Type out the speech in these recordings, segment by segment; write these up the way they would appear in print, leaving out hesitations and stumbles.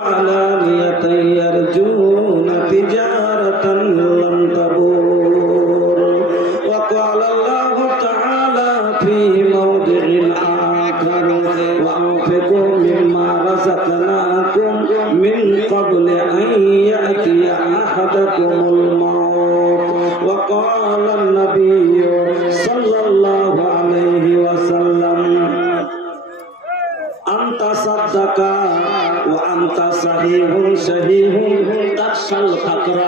علانية يرجون تجارة لن تبور وقال الله تعالى في موضع آخر وأنفقوا مما رزقناكم من قبل أن يأتي أحدكم الموت وقال النبي صلى الله عليه وسلم أنت صدق وأنت صحيح تخشى الفقر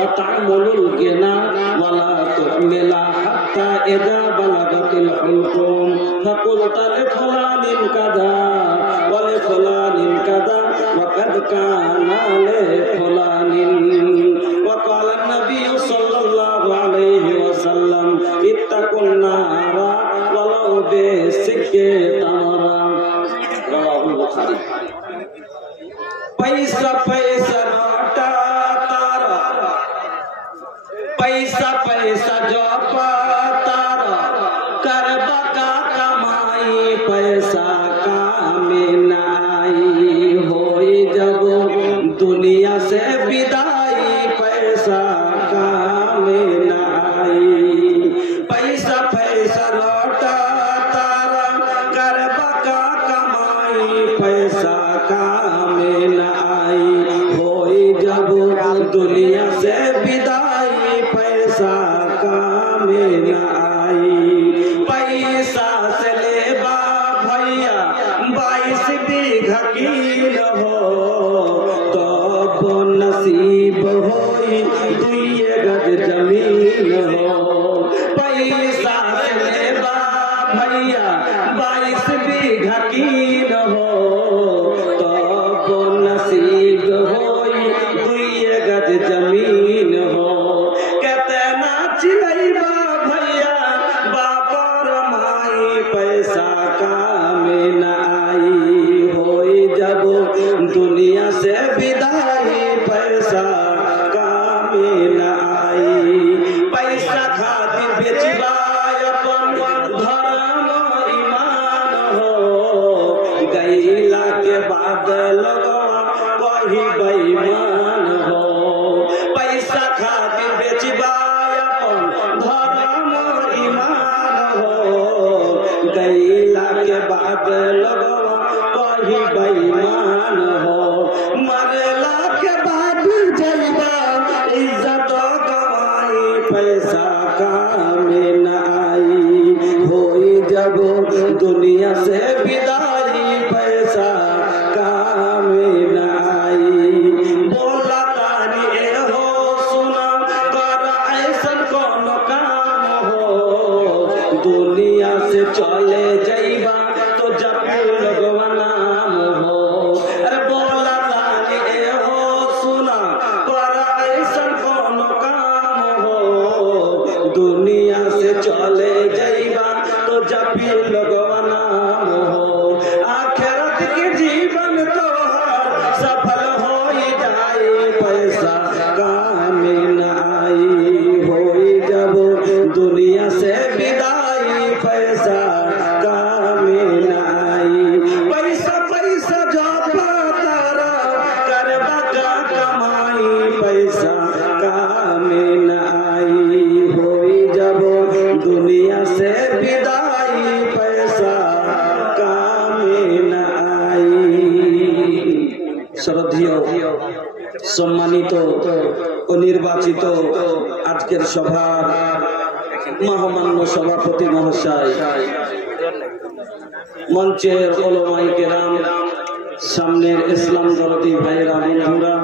وتعمل الغنى ولا تحمل حتى إذا بلغت الحلقوم فقلت لفلان كذا ولفلان كذا وقد كان لفلان وقال النبي صلى الله عليه وسلم اتقوا النار ولو بسك تمرا رواه البخاري। पैसा पैसा लौटा तारा पैसा पैसा जो तारा करबा का कमाई पैसा काम न आई होई जब दुनिया से विदाई पैसा काम न आई पैसा पैसा लौटा तारा करबा का कमाई पैसा काम न दुनिया से विदाई पैसा काम न आई पैसा से लेबा भैया 22 बीघा कील हो तो नसीब होई 2 गज जमीन हो पैसा से लेबा भैया 22 बीघा कील हो तो नसीब होई जमीन हो कहते ना चिलैबा भैया बापर माई पैसा काम न आई होई जब दुनिया से विदाई पैसा काम न आई पैसा खातिर बेचबा अपन धर्म ईमान हो गईला के बाद लगवा वही बेईमान हो पैसा खातिर बेचबा अपन धर्म ईमान हो गईला के बाद लगवा वही बेईमान हो मरला के बाद जलवा इज्जत गवाई पैसा काम न आई होई जब दुनिया से विदाई पैसा काम न आई बोला तानी हो सुना कर ऐसा कौन काम हो दुनिया से चले जाइबा तो जब लगवा नाम हो अरे बोला तानी हो सुना कर ऐसा कौन काम हो दुनिया से चले जाइबा तो जब लगवा नाम हो आखिरत के जीवन तो सफल हो जाए पैसा काम न आई होई जब दुनिया से विदाई पैसा काम न आई पैसा पैसा जो तारा करबा का कमाई पैसा काम न आई होई जब दुनिया से विदाई पैसा काम न आई শ্রদ্ধেয় সম্মানিত ও নির্বাচিত আজকের সভার মহামান্য সভাপতি মহাশয় মঞ্চের ওলামায়ে কেরাম সামনের ইসলাম দরদি ভাইরা বন্ধুরা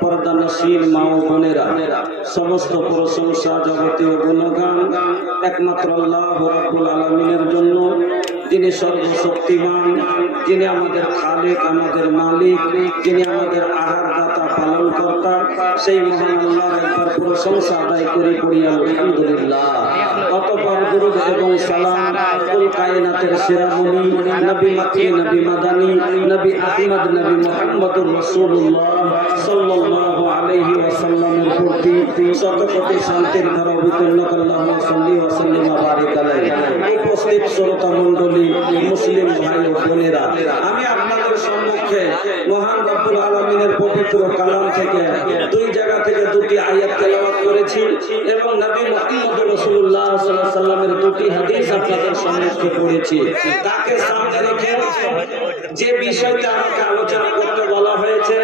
পর্দা নশীন মা ও বোনেরা সমস্ত প্রশংসা যাবতীয় গুণগান একমাত্র আল্লাহ রাব্বুল আলামিনের জন্য যিনি সর্বশক্তিমান যিনি আমাদের খালিক আমাদের মালিক যিনি আমাদের আহারদাতা পালন কর্তা সেই মহান আল্লাহর একবার প্রশংসা আদায় করে করি আলহামদুলিল্লাহ। অতঃপর দুরূদ এবং সালাম কুল কায়নাতের সেরা নবী নবী মাকি নবী মাদানী নবী আহমদ নবী মুহাম্মদুর রাসূলুল্লাহ সাল্লাল্লাহু আলাইহি ওয়াসাল্লামের প্রতি শত কোটি শান্তির ধারা অবতীর্ণ আল্লাহুম্মা সাল্লি ওয়া সাল্লিম ওয়া বারিক আলাইহি। উপস্থিত শ্রোতা মণ্ডলী, মুসলিম ভাই ও বোনেরা, আমি আপনাদের সম্মুখে মহান রব্বুল আলামিনের পবিত্র কালাম থেকে দুই জায়গা থেকে দুটি আয়াত তেলাওয়াত করেছি এবং নবী মুহাম্মদ রাসূলুল্লাহ সাল্লাল্লাহু আলাইহি ওয়াসাল্লামের দুটি হাদিস আপনাদের সম্মুখে পড়েছি। তাকে সামনে রেখে যে বিষয়টা আমাকে আলোচনা করতে বলা হয়েছে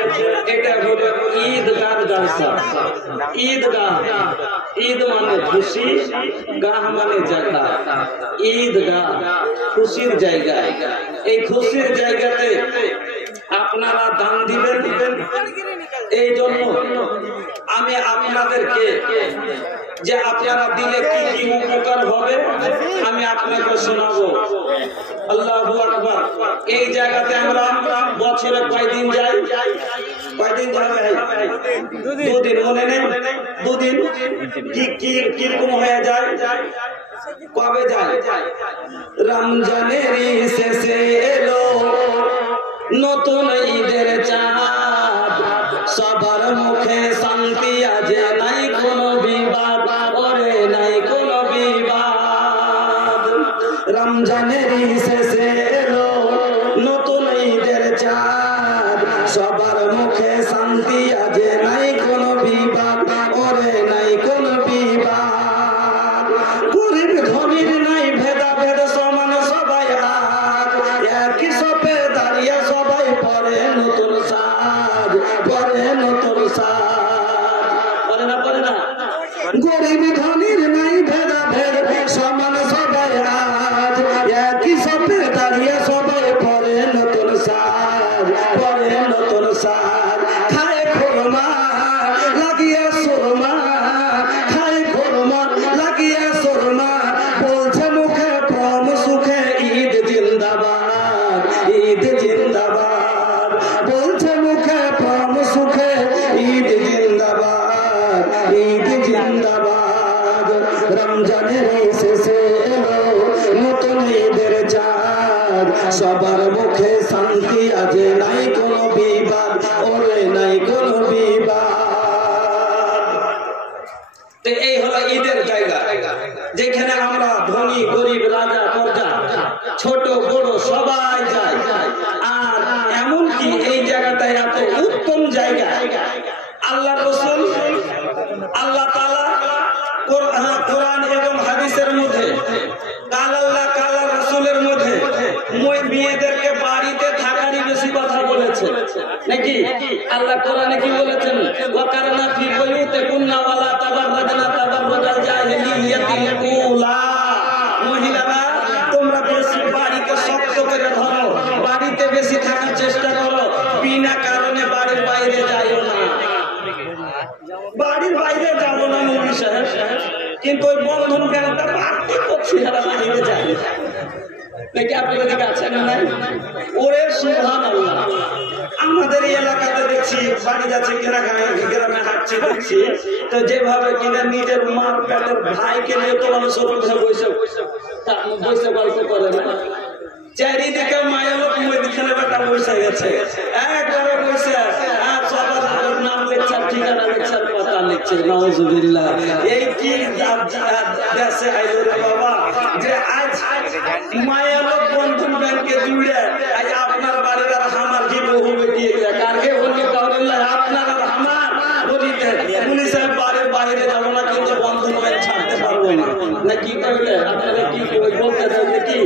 এটা হলো ঈদগাহ জালসা। ঈদগাহ, ঈদ মানে খুশি, গাহ মানে জায়গা। ঈদগাহ খুশির জায়গা। এই খুশির জায়গাতে আপনারা দান দিবেন। এই জন্য আমি আপনাদেরকে যে আপনারা দিলে কি কি উপকার হবে আমি আপনাকে শোনাবো। আল্লাহু আকবার। এই জায়গাতে আমরা বছরে কয়দিন যাই? কয়দিন যাবে? দুদিন। মনে নেই? দুদিন। কি কিরকম হয়ে যায়? কবে যায়? রমজানের শেষে এলো নতুন ঈদের চাঁদ, সবার মুখে শান্তি আজ নাই কোনো বিবাদ, ওরে নাই কোনো বিবাদ। রমজানের শেষে এলো নতুন ঈদের চাঁদ, সবার মুখে শান্তি আজ নাই কোনো বিবাদ, ওরে নাই কোনো বিবাদ। গরিব ধনীর নাই ভেদাভেদ, সমান সবাই আজ একই সপে দাঁড়িয়ে সবাই পরে নতুন সাজ, পরে নতুন সাজ। পরে না, পরে না। গরিব ধনীর নাই ভেদাভেদ, সমান সবাই আজ একই সপে দাঁড়িয়ে সবাই পরে নতুন সাজ, পরে নতুন সাজ। খায় খুরমা লাগিয়ে সুরমা, খায় খুরমা লাগিয়ে সুরমা, বলছে মুখে প্রাণ সুখে ঈদ জিন্দাবাদ, ঈদ জিন্দাবাদ। বলছে মুখে প্রাণ সুখে ঈদ জিন্দাবাদ, ঈদ জিন্দাবাদ। রমজানের শেষে এলো নতুন ঈদের চাঁদ, সবার মুখে শান্তি আজ নাই কোনো বিবাদ, ওরে নাই কোনো বিবাদ। এই হলো ঈদের জায়গা, যেখানে আমরা ধনী গরিব রাজা প্রজা ছোট বড় সবাই যায়। আর এমনকি এই জায়গাটায় এত উত্তম জায়গা, আল্লাহ রাসূল আল্লাহ তাআলা কোরআন এবং হাদিসের মধ্যে কাল আল্লাহ কাল রাসূলের মধ্যে মেয়েদেরকে বাড়িতে থাকারই বেশি কথা বলেছে নাকি? আল্লাহ কোরআনে কি বলেছেন? ওয়াকারনা ফি বুয়ুতিকুন্না ওয়ালা তাবাররাজনা তাবাররুজাল জাহিলিয়াতিল উলা। মহিলারা তোমরা বেশি বাড়িতে শক্ত করে ধরো, বাড়িতে বেশি থাকার চেষ্টা করো, বিনা কারণে বাড়ির বাইরে যাইও না। বাড়ির বাইরে যাবো না মৌলভী সাহেব, কিন্তু ওই বন্ধন ব্যাংকটা বাড়তি করছি যারা বাইরে যায় নাকি? আপনাদের দিকে আছে না নাই? ওরে সুবহানাল্লাহ। আমাদের এই এলাকাতে দেখছি বাড়ি যাচ্ছে, গ্রামে হাঁটছি দেখছি, তো যেভাবে কিনা নিজের মার পেটের ভাইকে নিয়ে তোলানো শুরু করে বসে গল্প করে না। চারিদিকে মায়ের লোক মদিখানে বেটা বসে গেছে, একবারে বসে আর সবার নাম লিখছে, ঠিকানা লিখছে, কথা লিখছে। নাউজুবিল্লাহ। এই কি দেশে আইলো রে বাবা, যে আজ মায়ের লোক বন্ধন ব্যাংকে জুড়ে আজ আপনার বাড়ির আর আমার কি বহু বেটি কারকে বলকে কাউরিল্লাহ আপনার আর আমার বলিতে পুলিশের বাড়ির বাইরে যাবো না, কিন্তু বন্ধন ব্যাংক ছাড়তে পারবো না। না কি করলে আপনারা কি বলতে চাইছে? কি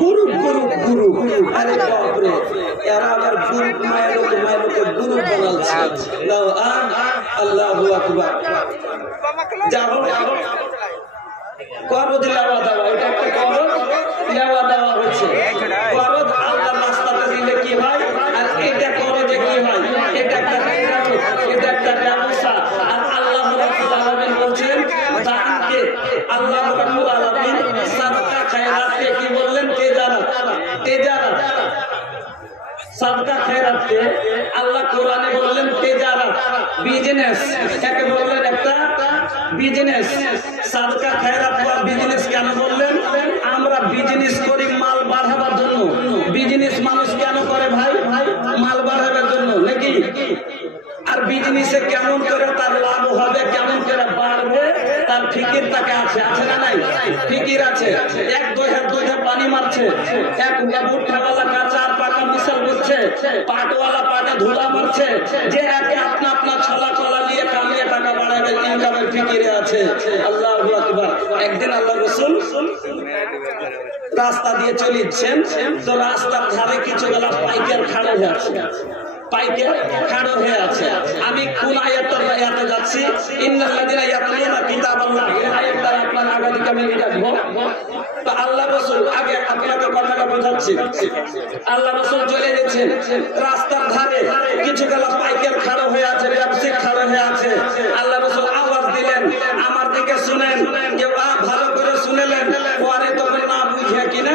গুরু গুরু গুরু? আরে বাপরে, এরা আবার গুরু মায়ের লোকে গুরু বানাচ্ছে। আল্লাহু আকবার। যাও করদ লেওয়া দেওয়া, এটা একটা করদ লেওয়া দেওয়া হচ্ছে। করদ আল্লাহর রাস্তাতে দিলে কি হয়, আর এটা করদে কি হয়, এটা একটা এটা একটা ব্যবসা। আর আল্লাহ রাব্বুল আলামিন বলছেন দানকে, আল্লাহ রাব্বুল আলামিন সাদকা খায়রাতকে কি বললেন? তেজারাত। তেজারাত সাদকা খায়রাতকে আল্লাহ আল্লাহ কোরআনে বললেন তেজারাত, বিজনেস। একে বললেন একটা বিজনেস। সাদকা খায়রাত ওয়া বিজনেস কেন বললেন? আমরা বিজনেস করি মাল বাড়াবার জন্য। বিজনেস মানুষ কেন করে ভাই? মাল বাড়াবার জন্য নাকি? আর বিজনেসে কেমন করে তার লাভ হবে, কেমন করে বাড়বে, তার ফিকির তাকে আছে, আছে না নাই? ফিকির আছে। এক দুইটা পানি মারছে, এক ভুট্টাওয়ালা কাঁচা আর পাকা মিশাল করছে, পাটওয়ালা পাটে ধুলা মারছে, যে একে আপনা আপনা ছলা ছলা নিয়ে কামিয়ে টাকা বাড়াবে, ইনকামের ফিকিরে আছে। আল্লাহু আকবার। একদিন আল্লাহ রাসূল রাস্তা দিয়ে চলেছেন, তো রাস্তার ধারে কিছু গেলা পাইকার খাড়া হয়ে আছে, পাইকার খাড়া হয়ে আছে। আমি কোন আয়াতে যাচ্ছি? ইন্নাল্লাযিনা ইয়াতলুনা কিতাবাল্লাহ, এই আয়াতটা আপনার আগে থেকে আমি রাখবো। তো আল্লাহ রাসূল, আগে আপনাকে কথাটা বোঝাচ্ছি, আল্লাহ রাসূল চলে গেছেন রাস্তার ধারে, কিছু গেলা পাইকার খাড়া হয়ে আছে, ব্যবসায়ী খাড়া হয়ে আছে। আল্লাহ রাসূল আওয়াজ দিলেন, আমার দিকে শুনেন। কেউ ভালো করে শুনেলেন, পরে তখন না বুঝে কিনা,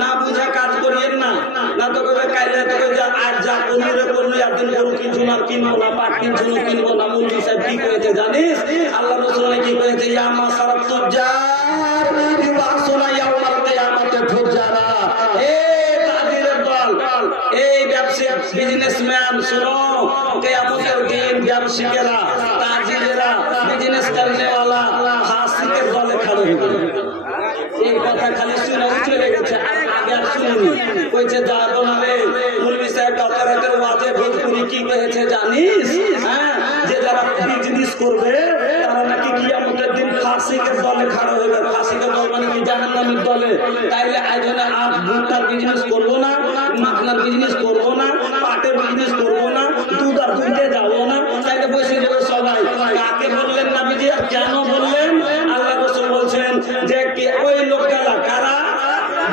না বুঝে কাজ করিয়েন না, না তো কবে কাইলে তোকে যা আজ যা কোনরে করলি, একদিন গরু কিনছো না, কিনবো না, পাট কিনছো না, কিনবো না। মুরগি সাহেব কি করেছে জানিস? আল্লাহ রাসূল কি করেছে? ইয়া মাসারাত তুজার ইবাসুনা ইয়াউমাল কিয়ামাতি ফুজারা। এই তাজিরের দল, এই ব্যবসায়ী বিজনেসম্যান, শুনো, কিয়ামতের দিন ব্যবসায়ীরা, তাজিরেরা, বিজনেস করনে वाला ফাসিকের দলে খাড়া হবে। এই কথা খালি শুনে চলে গেছে, আগে আর শুনিনি। কইছে যা বলবে মুলবি সাহেব কালকারাতের ওয়াজে ভোজপুরি কি করেছে জানিস? হ্যাঁ, যে যারা বিজনেস করবে তারা নাকি কিয়ামতের দিন ফাসিকের দলে খাড়া হবে। ফাসিকের দল মানে কি? জাহান্নামের দলে। তাইলে আয়োজনে আর ভুট্টার বিজনেস করবো না, মাখনার বিজনেস করবো না, পাটের বিজনেস করবো না, দুধ আর দুধে যাবো না, তাইলে বসে যাবে সবাই। কাকে বললেন নবীজি আর কেন বললেন? আল্লাহ রাসূল বলছেন যে কি ওই লোকগুলা কারা?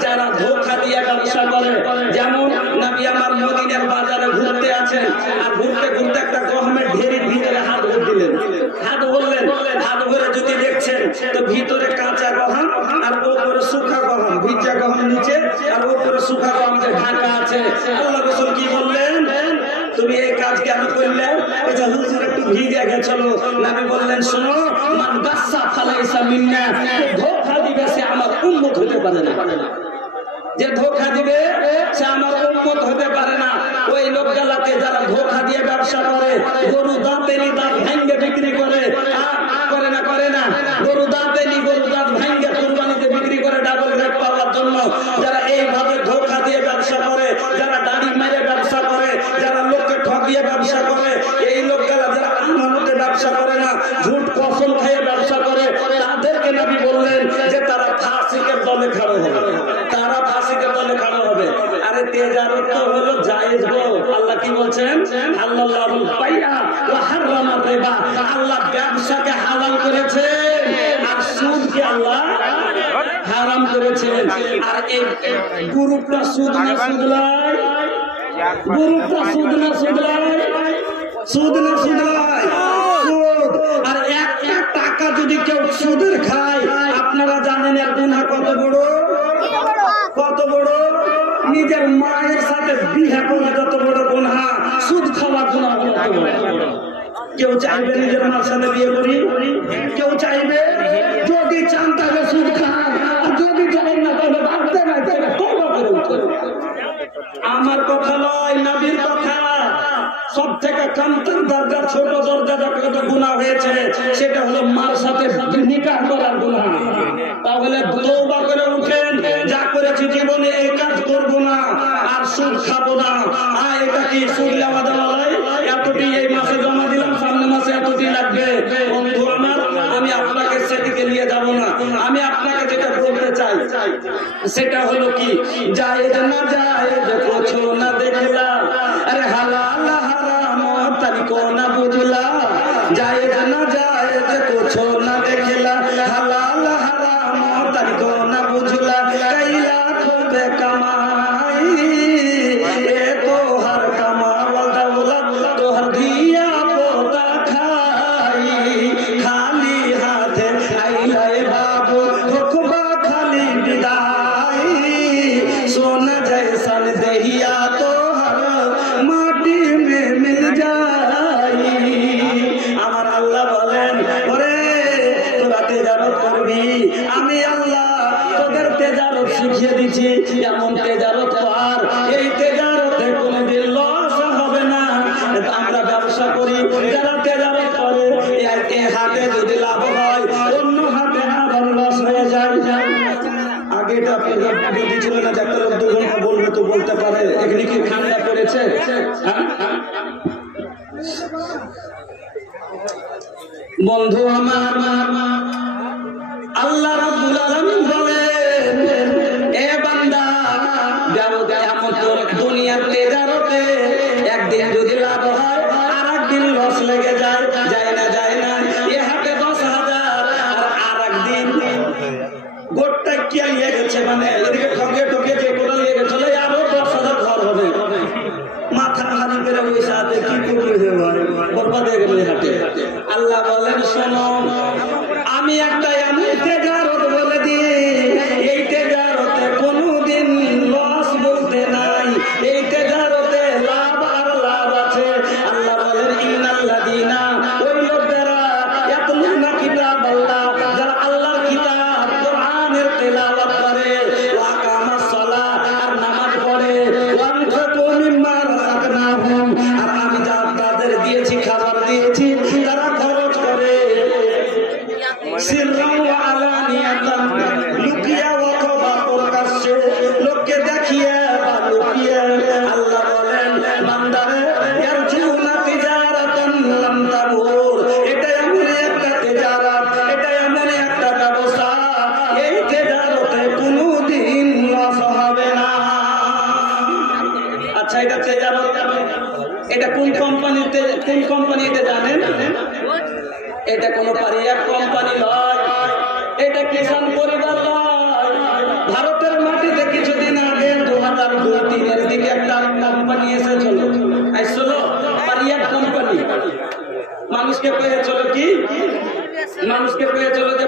যারা ধোঁকা দিয়ে ব্যবসা করে। যেমন নবী আমার মদিনার বাজারে ঘুরতে আছেন, আর ঘুরতে ঘুরতে একটা গহমের ঢেরির ভিতরে হাত ভরে দিলেন। হাত ভরলেন, হাত ভরে যদি দেখছেন তো ভিতরে কাঁচা গহম আর উপরে শুকনা গহম, ভিজা গহম নিচে আর উপরে শুকনা গহম ঢাকা আছে। আল্লাহ রাসূল কি বললেন? তুমি এই কাজ কেন করলে? এটা হুজুর একটু ভিজে গেছিল। নবী বললেন, শোনো, মান গাসসা ফালাইসা মিন্না, ধোঁকা দিবে সে আমার উম্মত হতে পারে না। যে ধোঁকা দিবে সে আমার উম্মত হতে পারে না। ওই লোকগুলাকে যারা ধোঁকা দিয়ে ব্যবসা করে, গরু দাঁতেরই দাঁত ভেঙে বিক্রি করে, করে না গরু দাঁতেরই গরু দাঁত ভেঙে কুরবানিতে বিক্রি করে ডাবল রেট পাওয়ার জন্য। যারা এইভাবে ধোঁকা দিয়ে ব্যবসা করে, যারা দাড়ি মেরে ব্যবসা করে, যারা লোককে ঠকিয়ে ব্যবসা করে, এই লোকগুলা যারা আমানতে ব্যবসা করে না, ঝুট কসম খেয়ে ব্যবসা করে, তাদেরকে নবী বললেন যে তারা ফাসিকের দলে খাড়া হবে, তারা ফাসিকের দলে খাড়া হবে। আরে তেজারত তো হলো জায়েজ গো। আল্লাহ কি বলছেন? হালালাহুল বাইআ ওয়া হারামার রিবা। আল্লাহ ব্যবসাকে হালাল করেছেন আর সুদকে আল্লাহ হারাম করেছেন। আর এই গ্রুপটা সুদ না সুদলাই, গ্রুপটা সুদ না সুদলাই, সুদ না সুদলাই, সুদ। আর একটা টাকা যদি কেউ সুদের খায়, আপনারা জানেন এর গুনাহ কত বড়? কত বড়? নিজের মায়ের সাথে বিয়ে করা যত বড় গুনাহ, সুদ খাওয়া গুনাহ তত বড়। কেউ চাইবে নিজের মার সাথে বিয়ে করি? কেউ চাইবে? যদি চান তাহলে সুদ খান, আর যদি চাই না তাহলে ভাবতে না, তাহলে তওবা করে উঠুন। আমার কথা নয়, নবীর কথা। সব থেকে কমতর দরজা, ছোট দরজা যত গুনাহ হয়েছে সেটা হলো মার সাথে নিকাহ করার গুনাহ। তাহলে তওবা করে উঠেন, যা করেছি জীবনে এই কাজ করব না, আর সুদ খাবো না। এটা কি সুদ নেওয়া দেওয়া? এতটি এই মাসে জমা দিলাম, সামনে মাসে এতটি লাগবে। বন্ধু আমার, আমি আপনাকে সেদিকে নিয়ে যাব না। আমি আপনাকে যেটা বলতে চাই সেটা হলো কি, জায়েজ না জায়েজ কোছো না দেখলা, আরে হালাল হারাম তারিকো না বুঝলা, জায়েজ না জায়েজ কোছো না দেখলা, হালাল হারাম তারিকো না বুঝলা, কাইলা খুবে কামাই এ তো হর কামাওয়াল দৌলত তো হর দিয়া পোতা খাই, খালি হাতে আইলাই বাবু ঠকবা খালি বিদাই, সোনা জैसन देहिया तो हर माटी में হাতে যদি লাভ হয় অন্য হাতে আবার লস হয়ে যায়। আগে এটা যদি ছিল না যে একটা লোক 2 ঘন্টা বলবে তো বলতে পারে, এখানে কি ঠান্ডা পড়েছে? বন্ধু আমার, আল্লাহ রাব্বুল আলামিন বলেন, এ বান্দা দুনিয়ার তেজারতে একদিন যদি লাভ হয় আর একদিন লস লেগে যায়, যায় না এ হাতে 10,000 আর একদিন গোটটা কি নিয়ে গেছে, মানে এদিকে ঠকে যে কোটা নিয়ে গেছে আরো 10,000 ঘর হবে। মাথা ভারী করে ওই সাথে কি করবে, বরবাদ হয়ে গেল হাতে। আল্লাহ বলেন, শোনো আমি একটা এমন তেজারত বলে দিই, এই তেজারতে কোনোদিন লস বলতে নাই, এই তেজারতে লাভ আর লাভ আছে। আল্লাহ বলেন, ইন্নাল্লাযীনা, ওই লোকেরা ইয়াতলুনা কিতাবাল্লাহ, যারা আল্লাহর কিতাব কোরআনের তেলাওয়াত করে, ওয়া আকামাস সালাত, আর নামাজ পড়ে, ওয়া আনফাকু মিম্মা রাযাকনাহুম, আর আমি যা তাদের দিয়েছি, খাবার দিয়েছি, তারা খরচ করে, সিররান ওয়া আলানিয়াতান, লুকিয়ে অথবা প্রকাশ্যে, লোককে দেখিয়ে বা লুকিয়ে। আল্লাহ বলেন, বান্দারে ইয়ারজুনা তিজারাতান লাম তাবুর, এটা এমন একটা তিজারাত, এটা এমন একটা ব্যবসা, এই তিজারতে কোনোদিন লস হবে না। আচ্ছা, এটা তিজারত, এটা কোন কোম্পানিতে জানেন? এটা কোন পারিয়া কোম্পানি নয়, এটা কিষান পরিবার নয়। ভারতের মাটিতে কিছুদিন আগে 2002-03 দিকে একটা কোম্পানি এসেছিল, পারিয়া কোম্পানি। মানুষকে পেয়েছিল কি? মানুষকে পেয়েছিল যে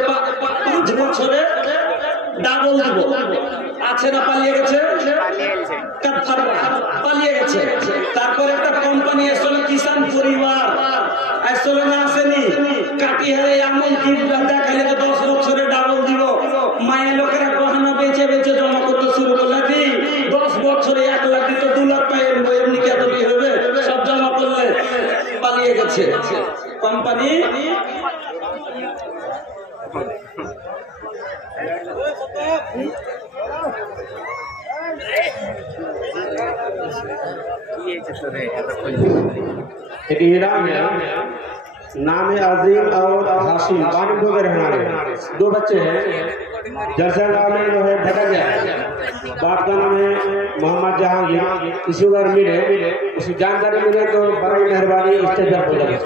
5 বছরে ডাবল দিব। আছে না পালিয়ে গেছে? পালিয়ে গেছে। তারপর একটা কোম্পানি এসেছিল কিষান পরিবার, আসলে না আসেনি? কাটিহারে এমন কি দেখাইলে যে 10 বছরে ডাবল দিব। মায়ের লোকেরা গহনা বেচে জমা করতে শুরু করলে, 10 বছরে 1 লাখ দিত, 2 লাখ পাই এমনি কি এত কি হবে? সব জমা করলে পালিয়ে গেছে কোম্পানি। ईरान है, नाम है अजीम और हाशिम, बानी लोग हमारे 2 बच्चे हैं। जर्सा गाँव में जो है भटक गया, बाप का नाम है मोहम्मद जहांगीर, इसी बार मिले, उसकी जानकारी मिले तो बड़ी मेहरबानी स्टेज पर हो जाए।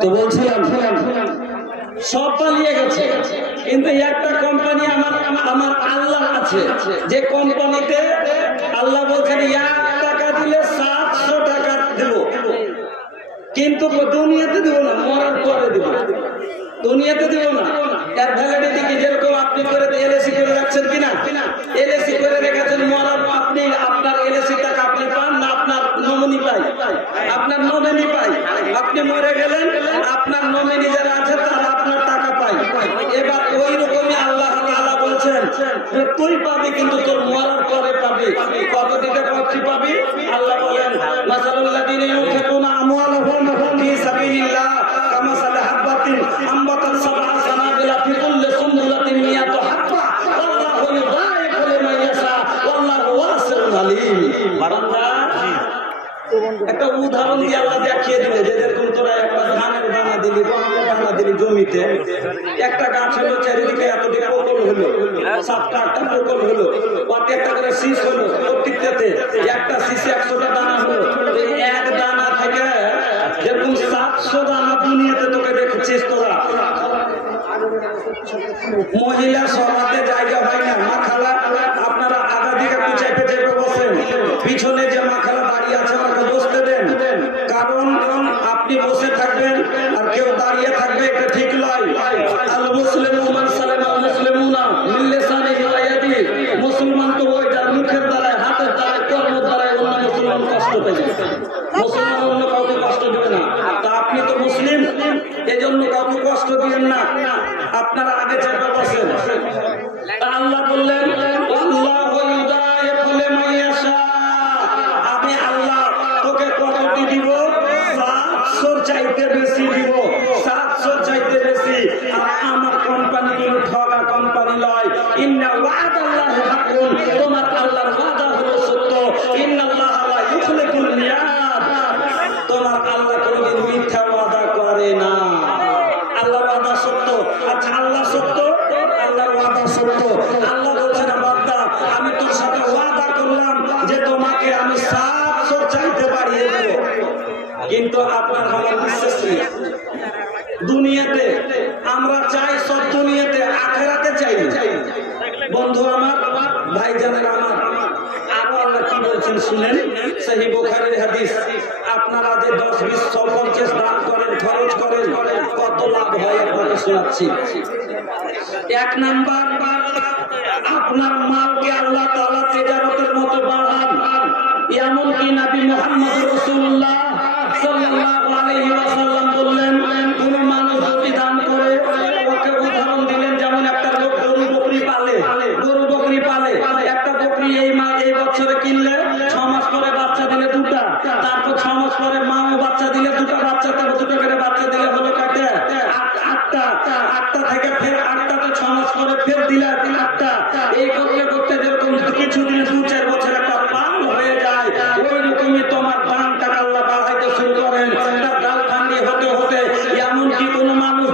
তো বলছিলাম সব পালিয়ে গেছে, কিন্তু একটা কোম্পানি আমার আল্লাহ আছে, যে কোম্পানিতে আল্লাহ বলছেন 1 টাকা দিলে 700 টাকা দেব, কিন্তু দুনিয়াতে দেব না, মরার পরে দেব। দুনিয়াতে দেব না। এর ভ্যালিডিটি কি? যেরকম আপনি করে এলএসি করে রাখছেন কিনা, এলএসি করে রেখেছেন, মরার আপনি আপনার এলএসি টাকা আপনি পান না, আপনার নমিনি পাই, আপনার নমিনি পাই। আপনি মরে গেলেন, আপনার নমিনি যারা আছে তারা আপনার টাকা পাই। এবার ওই রকমই আল্লাহ তাআলা বলছেন যে তুই পাবি, কিন্তু তোর মরার পরে পাবি। কত দিতে পাবি? আল্লাহ বলেন, মাসালুল্লাযীনা ইউনফিকুনা আমওয়ালাহুম ফি সাবিলিল্লাহ কামাসালি হাববাতিন আম্বাতাত সাবআ সানাবিলা ফি কুল্লি সুনবুলাতিন মিয়াতু হাব্বা আল্লাহু ইউযাইফু লিমান ইয়াশা ওয়াল্লাহু ওয়াসিউন আলীম। বান্দা, একটা উদাহরণ দিয়ে আল্লাহ দেখিয়ে দিলে যে যেরকম তোরা একটা ধানের দানা দিলি, গমের দানা দিলি জমিতে, একটা গাছ হলো, চারিদিকে এতদিকে পোকল হলো, 7-8টা পোকল হলো, প্রত্যেকটা করে শীষ হলো, প্রত্যেকটাতে একটা শীষে 100টা দানা হলো। এই এক দানা থেকে যেরকম 700 দানা দুনিয়াতে তোকে দেখছিস তোরা। মহিলা সভাতে জায়গা হয় না, মাখালা আপনারা আগা দিকে চেপে বসেন, পিছনে যে মাখালা দাঁড়িয়ে আছে ওকে বসতে দেন, কারণ আপনি বসে থাকবেন আর কেউ দাঁড়িয়ে থাকবে, এটা ঠিক নয়। আল মুসলিমু মান সালামা আল মুসলিমুনা মিন লিসানিহি ওয়া ইয়াদিহি, মুসলমান তো ওই যার মুখের দ্বারায়, হাতের দ্বারায়, কর্মের দ্বারায় অন্য মুসলমান কষ্ট পায়। মুসলমান অন্য কাউকে কষ্ট দেবে না। তা আপনি তো মুসলিম, এজন্য কাউকে কষ্ট দিবেন না, আপনারা আগে চেপে বসেন। আল্লাহ বললেন, আল্লাহু ইউযাইফু লিমান ইয়াশা, আমি আল্লাহ তোকে কত বেশি দিব, 700 চাইতে বেশি। আর আমার কোম্পানি কোনো ঠগা কোম্পানি নয়। ইন্না ওয়াদাল্লাহি হাক্কুন, তোমার আল্লাহর ওয়াদা হলো সত্য। ইন্নাল্লাহা লা ইউখলিফুল মিয়াদ, তোমার আল্লাহ কোনদিন মিথ্যা ওয়াদা করে না। আল্লাহর ওয়াদা সত্য। আচ্ছা আল্লাহ সত্য, আল্লাহর ওয়াদা সত্য। আল্লাহ বলছেন বান্দা আমি তোর সাথে ওয়াদা করলাম যে তোমাকে আমি 700 চাইতে বাড়িয়ে দেব, কিন্তু আপনার আমার বিশ্বাস নেই। দুনিয়াতে আমরা চাই সব, দুনিয়াতে আখিরাতে চাই না। বন্ধু আমার, ভাইজানেরা আমার, আরো আল্লাহ কি বলছেন শুনেন। সহিহ বুখারীর হাদিস, আপনারা যে 10, 20, 100, 50 দান করেন, খরচ করেন, কত লাভ হয় আপনাকে শোনাচ্ছি। 1 নাম্বার, আপনার মালকে আল্লাহ তাআলা তেজারতের মতো বাড়ান। এমনকি নবী মুহাম্মদ রাসূলুল্লাহ সাল্লাল্লাহু আলাইহি ওয়াসাল্লাম বললেন, কোন মানুষ যদি দান করে, ওকে উদাহরণ দিলেন যেমন একটা লোক গরু বকরি পালে, একটা বকরি এই বছরে কিনলে 6 মাস পরে বাচ্চা দিলে 2টা, তারপর 6 মাস পরে মাও বাচ্চা দিলে 2টা বাচ্চা, তারপর 2টা করে বাচ্চা দিলে হলো কাটে 8টা থেকে ফের 8টাতে 6 মাস পরে ফের দিলে 8টা। এই করতে করতে যেরকম কিছুদিন 2-4 বছর একটা পাল হয়ে যায়, ওই রকমই তোমার দান টাকা আল্লাহ বাড়াইতে শুরু করেন। তার ডাল ঠান্ডি হতে হতে এমনকি কোন মানুষ